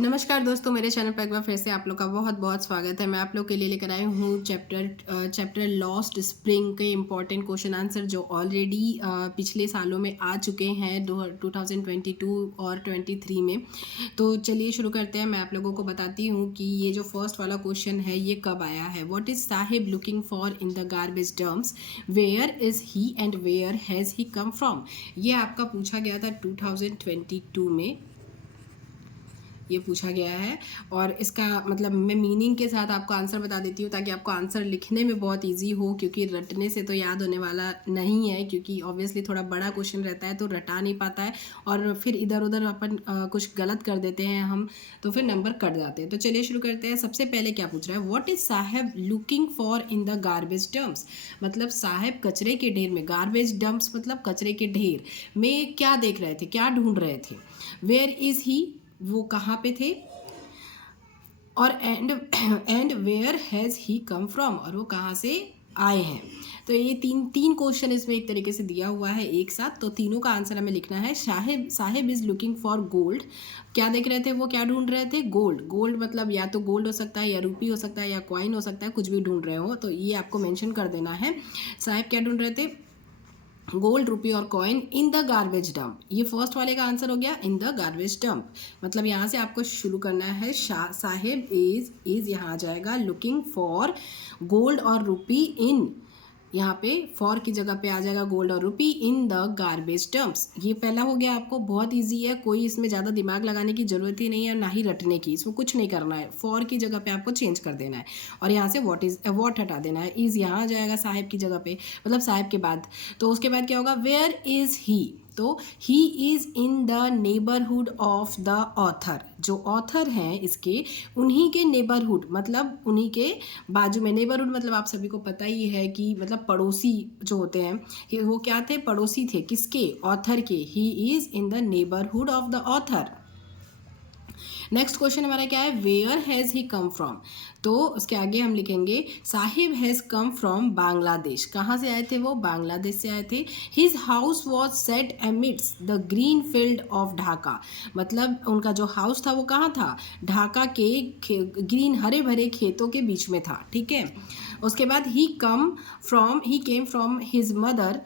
नमस्कार दोस्तों, मेरे चैनल पर एक बार फिर से आप लोग का बहुत बहुत स्वागत है। मैं आप लोग के लिए लेकर आई हूँ चैप्टर लॉस्ट स्प्रिंग के इम्पॉर्टेंट क्वेश्चन आंसर जो ऑलरेडी पिछले सालों में आ चुके हैं 2022 और 23 में। तो चलिए शुरू करते हैं। मैं आप लोगों को बताती हूँ कि ये जो फर्स्ट वाला क्वेश्चन है ये कब आया है। What is Sahib looking for in the garbage dumps, where is he and where has he come from. ये आपका पूछा गया था 2022 में, ये पूछा गया है। और इसका मतलब मैं मीनिंग के साथ आपको आंसर बता देती हूँ ताकि आपको आंसर लिखने में बहुत इजी हो, क्योंकि रटने से तो याद होने वाला नहीं है, क्योंकि ऑब्वियसली थोड़ा बड़ा क्वेश्चन रहता है तो रटा नहीं पाता है और फिर इधर उधर अपन कुछ गलत कर देते हैं हम, तो फिर नंबर कट जाते हैं। तो चलिए शुरू करते हैं। सबसे पहले क्या पूछ रहा है, what is Saheb looking for in the garbage dumps. मतलब साहेब कचरे के ढेर में, गार्बेज डम्प्स मतलब कचरे के ढेर में क्या देख रहे थे, क्या ढूंढ रहे थे। वेयर इज ही, वो कहाँ पे थे। और and where has he come from, और वो कहाँ से आए हैं। तो ये तीन क्वेश्चन इसमें एक तरीके से दिया हुआ है एक साथ, तो तीनों का आंसर हमें लिखना है। Sahib is looking for gold, क्या देख रहे थे, वो क्या ढूंढ रहे थे, गोल्ड। गोल्ड मतलब या तो गोल्ड हो सकता है या रूपी हो सकता है या कॉइन हो सकता है, कुछ भी ढूंढ रहे हो तो ये आपको मेंशन कर देना है। साहिब क्या ढूंढ रहे थे, गोल्ड, रुपी और coin in the garbage dump. ये फर्स्ट वाले का आंसर हो गया, इन द गार्बेज डंप। मतलब यहाँ से आपको शुरू करना है। साहिब इज यहाँ आ जाएगा, लुकिंग फॉर गोल्ड और रुपी इन, यहाँ पे फॉर की जगह पे आ जाएगा गोल्ड और रुपी इन द गार्बेज डंप्स। ये पहला हो गया, आपको बहुत इजी है, कोई इसमें ज़्यादा दिमाग लगाने की जरूरत ही नहीं है, ना ही रटने की, इसमें कुछ नहीं करना है। फॉर की जगह पे आपको चेंज कर देना है और यहाँ से वॉट हटा देना है। इज यहाँ आ जाएगा साहिब की जगह पे, मतलब साहिब के बाद। तो उसके बाद क्या होगा, वेयर इज ही, तो ही is in the neighbourhood of the author. जो ऑथर हैं इसके, उन्हीं के नेबरहुड मतलब उन्हीं के बाजू में। नेबरहुड मतलब आप सभी को पता ही है कि मतलब पड़ोसी जो होते हैं, वो क्या थे, पड़ोसी थे किसके, ऑथर के। He is in the neighbourhood of the author. Next question हमारा क्या है, where has he come from. तो उसके आगे हम लिखेंगे Sahib has come from Bangladesh. कहाँ से आए थे वो, बांग्लादेश से आए थे। His house was set amidst the green field of Dhaka. मतलब उनका जो हाउस था वो कहाँ था, ढाका के ग्रीन हरे भरे खेतों के बीच में था। ठीक है। उसके बाद he came from his mother,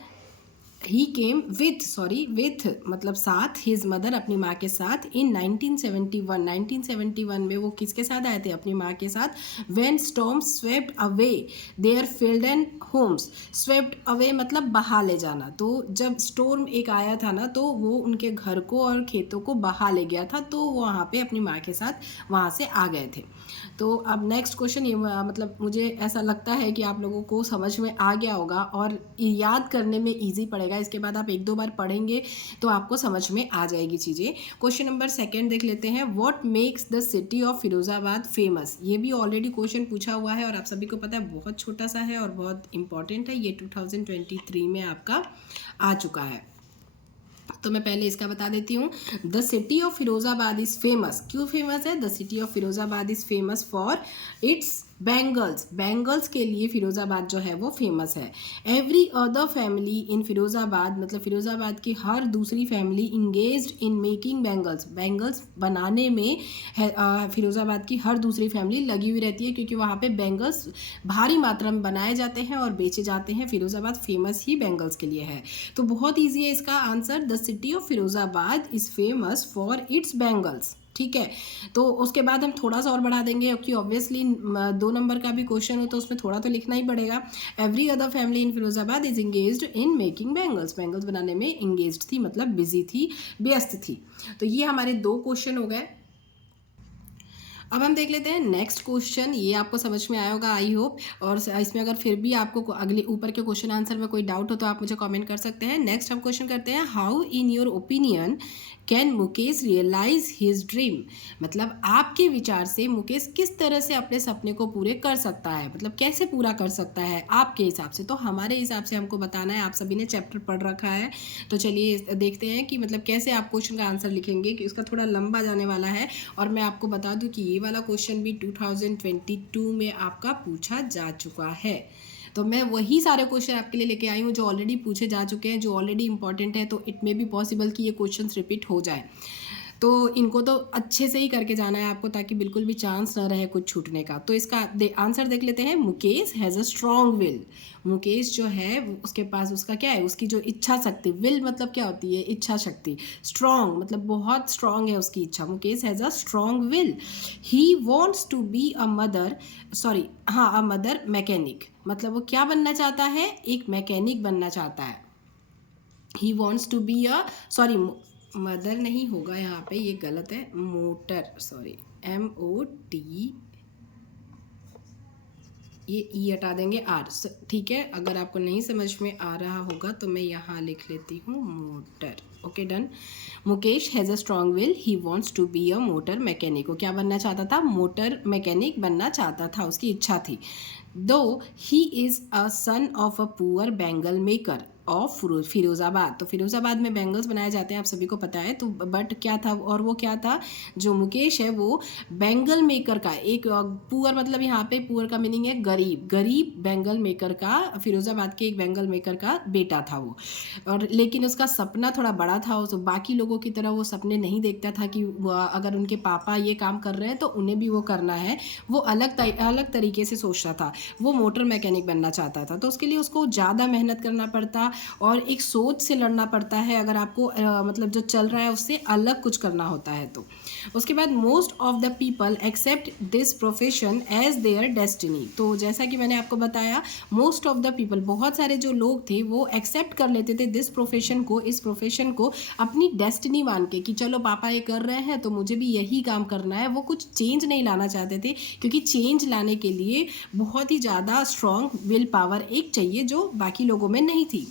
he came with मतलब साथ, हिज मदर अपनी माँ के साथ, इन 1971 में वो किसके साथ आए थे, अपनी माँ के साथ। When storm swept away their field and homes. Swept away मतलब बहा ले जाना। तो जब स्टॉर्म एक आया था ना, तो वो उनके घर को और खेतों को बहा ले गया था, तो वो वहाँ पे अपनी माँ के साथ वहाँ से आ गए थे। तो अब नेक्स्ट क्वेश्चन, ये मतलब मुझे ऐसा लगता है कि आप लोगों को समझ में आ गया होगा और याद करने में ईजी पड़ेगा। इसके बाद आप एक दो बार पढ़ेंगे तो आपको समझ में आ जाएगी चीज़ें। क्वेश्चन नंबर सेकंड देख लेते हैं, what makes the city of Firozabad famous. ये भी ऑलरेडी क्वेश्चन पूछा हुआ है और आप सभी को पता है बहुत छोटा सा है और बहुत इंपॉर्टेंट है। ये 2023 में आपका आ चुका है। तो मैं पहले इसका बता देती हूँ। The city of Firozabad is famous, क्यों फेमस है, the city of Firozabad is famous for its bangles. Bangles के लिए फिरोज़ाबाद जो है वो फेमस है। Every other family in Firozabad, मतलब फिरोज़ाबाद की हर दूसरी family engaged in making bangles. Bangles बनाने में फिरोज़ाबाद की हर दूसरी फैमिली लगी हुई रहती है, क्योंकि वहाँ पे बैंगल्स भारी मात्रा में बनाए जाते हैं और बेचे जाते हैं। फिरोज़ाबाद फेमस ही बैंगल्स के लिए है। तो बहुत ईजी है इसका answer, the city of Firozabad is famous for its bangles. ठीक है। तो उसके बाद हम थोड़ा सा और बढ़ा देंगे, क्योंकि ऑब्वियसली 2 नंबर का भी क्वेश्चन हो तो उसमें थोड़ा तो लिखना ही पड़ेगा। Every other family in Firozabad is engaged in making bangles. Bangles बनाने में इंगेज्ड थी मतलब बिजी थी, व्यस्त थी। तो ये हमारे 2 क्वेश्चन हो गए। अब हम देख लेते हैं नेक्स्ट क्वेश्चन। ये आपको समझ में आया होगा आई होप। और इसमें अगर फिर भी आपको अगले ऊपर के क्वेश्चन आंसर में कोई डाउट हो तो आप मुझे कमेंट कर सकते हैं। नेक्स्ट हम क्वेश्चन करते हैं, how in your opinion can Mukesh realise his dream. मतलब आपके विचार से मुकेश किस तरह से अपने सपने को पूरे कर सकता है, मतलब कैसे पूरा कर सकता है आपके हिसाब से। तो हमारे हिसाब से हमको बताना है, आप सभी ने चैप्टर पढ़ रखा है तो चलिए देखते हैं कि मतलब कैसे आप क्वेश्चन का आंसर लिखेंगे, कि उसका थोड़ा लंबा जाने वाला है। और मैं आपको बता दूं कि ये वाला क्वेश्चन भी 2022 में आपका पूछा जा चुका है। तो मैं वही सारे क्वेश्चन आपके लिए लेके आई हूँ जो ऑलरेडी पूछे जा चुके हैं, जो ऑलरेडी इंपॉर्टेंट है। तो इट मे बी पॉसिबल कि ये क्वेश्चंस रिपीट हो जाए। तो इनको तो अच्छे से ही करके जाना है आपको, ताकि बिल्कुल भी चांस ना रहे कुछ छूटने का। तो इसका आंसर देख लेते हैं। Mukesh has a strong will. Mukesh जो है उसके पास उसका क्या है, उसकी जो इच्छा शक्ति, विल मतलब क्या होती है, इच्छा शक्ति। स्ट्रॉन्ग मतलब बहुत स्ट्रॉन्ग है उसकी इच्छा। Mukesh has a strong will. He wants to be a mother, sorry हाँ, अ मदर मैकेनिक। मतलब वो क्या बनना चाहता है, एक मैकेनिक बनना चाहता है। He wants to be a, sorry mother नहीं होगा यहाँ पे, ये गलत है, मोटर, सॉरी MOT, ये ई हटा देंगे, आर, ठीक है। अगर आपको नहीं समझ में आ रहा होगा तो मैं यहाँ लिख लेती हूँ motor. Okay done. Mukesh has a strong will, he wants to be a motor mechanic. वो क्या बनना चाहता था, मोटर मैकेनिक बनना चाहता था, उसकी इच्छा थी। दो he is a son of a poor bangle maker of Firozabad. तो फिरोज़ाबाद में बैंगल्स बनाए जाते हैं, आप सभी को पता है। तो बट क्या था, और वो क्या था, जो मुकेश है वो बैंगल मेकर का एक, पुअर मतलब यहाँ पे पुअर का मीनिंग है गरीब, गरीब बैंगल मेकर का, फिरोज़ाबाद के एक बैंगल मेकर का बेटा था वो। और लेकिन उसका सपना थोड़ा बड़ा था, उस बाकी लोगों की तरह वो सपने नहीं देखता था कि अगर उनके पापा ये काम कर रहे हैं तो उन्हें भी वो करना है। वो अलग तरीके से सोचता था। वो मोटर मैकेनिक बनना चाहता था, तो उसके लिए उसको ज़्यादा मेहनत करना पड़ता और एक सोच से लड़ना पड़ता है, अगर आपको मतलब जो चल रहा है उससे अलग कुछ करना होता है तो। उसके बाद most of the people accept this profession as their destiny. तो जैसा कि मैंने आपको बताया, मोस्ट ऑफ द पीपल, बहुत सारे जो लोग थे वो एक्सेप्ट कर लेते थे दिस प्रोफेशन को, इस प्रोफेशन को अपनी डेस्टिनी मान के, कि चलो पापा ये कर रहे हैं तो मुझे भी यही काम करना है। वो कुछ चेंज नहीं लाना चाहते थे, क्योंकि चेंज लाने के लिए बहुत ही ज़्यादा स्ट्रॉन्ग विल पावर एक चाहिए, जो बाकी लोगों में नहीं थी।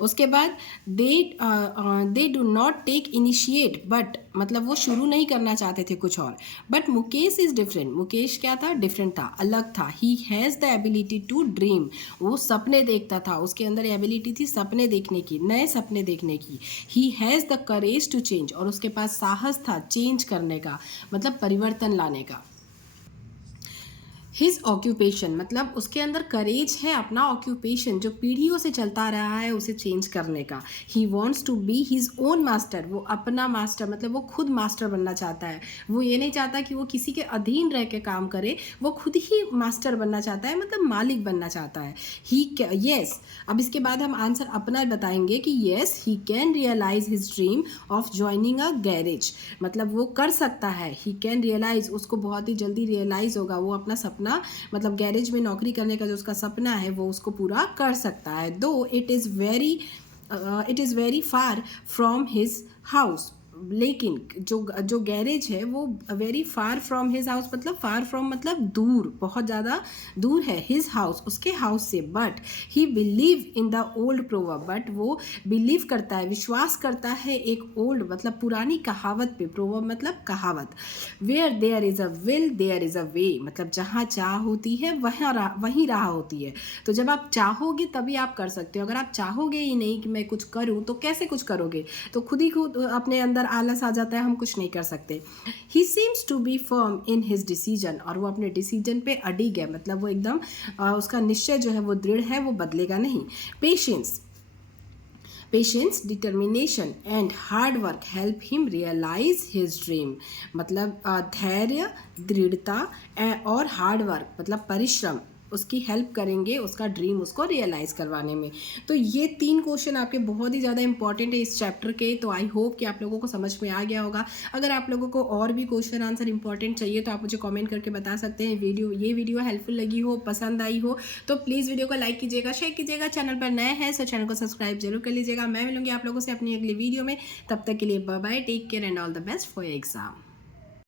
उसके बाद they do not take initiate, but मतलब वो शुरू नहीं करना चाहते थे कुछ और। But Mukesh is different. मुकेश क्या था, डिफरेंट था, अलग था। He has the ability to dream. वो सपने देखता था, उसके अंदर एबिलिटी थी सपने देखने की, नए सपने देखने की। He has the courage to change, और उसके पास साहस था चेंज करने का, मतलब परिवर्तन लाने का। हिज ऑक्यूपेशन मतलब उसके अंदर करेज है अपना ऑक्यूपेशन जो पीढ़ियों से चलता रहा है उसे चेंज करने का। He wants to be his own master, वो अपना मास्टर मतलब वो खुद मास्टर बनना चाहता है। वो ये नहीं चाहता कि वो किसी के अधीन रह के काम करे, वो खुद ही मास्टर बनना चाहता है, मतलब मालिक बनना चाहता है। ही येस, अब इसके बाद हम आंसर अपना बताएंगे कि yes he can realise his dream of joining a garage. मतलब वो कर सकता है, ही कैन रियलाइज, उसको बहुत ही जल्दी रियलाइज होगा, वो अपना सपना मतलब गैरेज में नौकरी करने का जो उसका सपना है वो उसको पूरा कर सकता है। दो it is very far from his house, लेकिन जो गैरेज है वो very far from his house, मतलब फार फ्रॉम मतलब दूर, बहुत ज़्यादा दूर है हिज हाउस, उसके हाउस से। But he believe in the old proverb, but वो बिलीव करता है, विश्वास करता है एक ओल्ड मतलब पुरानी कहावत पे। प्रोवर्ब मतलब कहावत। Where there is a will there is a way, मतलब जहाँ चाह होती है वहीं राह होती है। तो जब आप चाहोगे तभी आप कर सकते हो, अगर आप चाहोगे ही नहीं कि मैं कुछ करूँ तो कैसे कुछ करोगे, तो खुद ही खुद अपने अंदर आलस आ जाता है, हम कुछ नहीं कर सकते। He seems to be firm in his decision, और वो अपने डिसीजन पे अडिग है, मतलब वो एकदम उसका निश्चय जो है वो दृढ़ है, वो बदलेगा नहीं। Patience determination and hard work help him realise his dream, मतलब धैर्य, दृढ़ता और हार्ड वर्क मतलब परिश्रम उसकी हेल्प करेंगे उसका ड्रीम उसको रियलाइज़ करवाने में। तो ये 3 क्वेश्चन आपके बहुत ही ज़्यादा इंपॉर्टेंट है इस चैप्टर के। तो आई होप कि आप लोगों को समझ में आ गया होगा। अगर आप लोगों को और भी क्वेश्चन आंसर इंपॉर्टेंट चाहिए तो आप मुझे कमेंट करके बता सकते हैं। ये वीडियो हेल्पफुल लगी हो, पसंद आई हो तो प्लीज़ वीडियो को लाइक कीजिएगा, शेयर कीजिएगा। चैनल पर नए हैं तो चैनल को सब्सक्राइब जरूर कर लीजिएगा। मैं मिलूंगी आप लोगों से अपनी अगली वीडियो में, तब तक के लिए bye bye, take care and all the best for your exam.